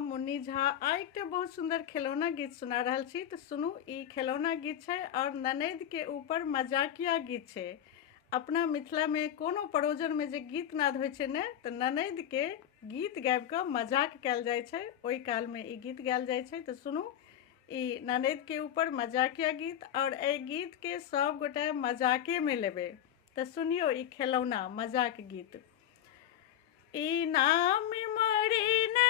हम मुन्नी झा आ एक बहुत सुंदर खिलौना गीत सुना रहल छी। तो सुनू, ई खिलौना गीत है और ननद के ऊपर मजाकिया गीत है। अपना मिथिला में कोनो परोजन में जे गीत नाद होइ छै ने, तो ननद के गीत गाबि कऽ मजाक कयल जाइ छै। ओहि काल में ई गीत गायल जाइ छै। तो सुनू, ई ननद के ऊपर मजाकिया गीत और ए गीत के सब गोटे मजाके में लेबे। तो सुनियो ई खिलौना मजाक गीत। ई नाम मरी न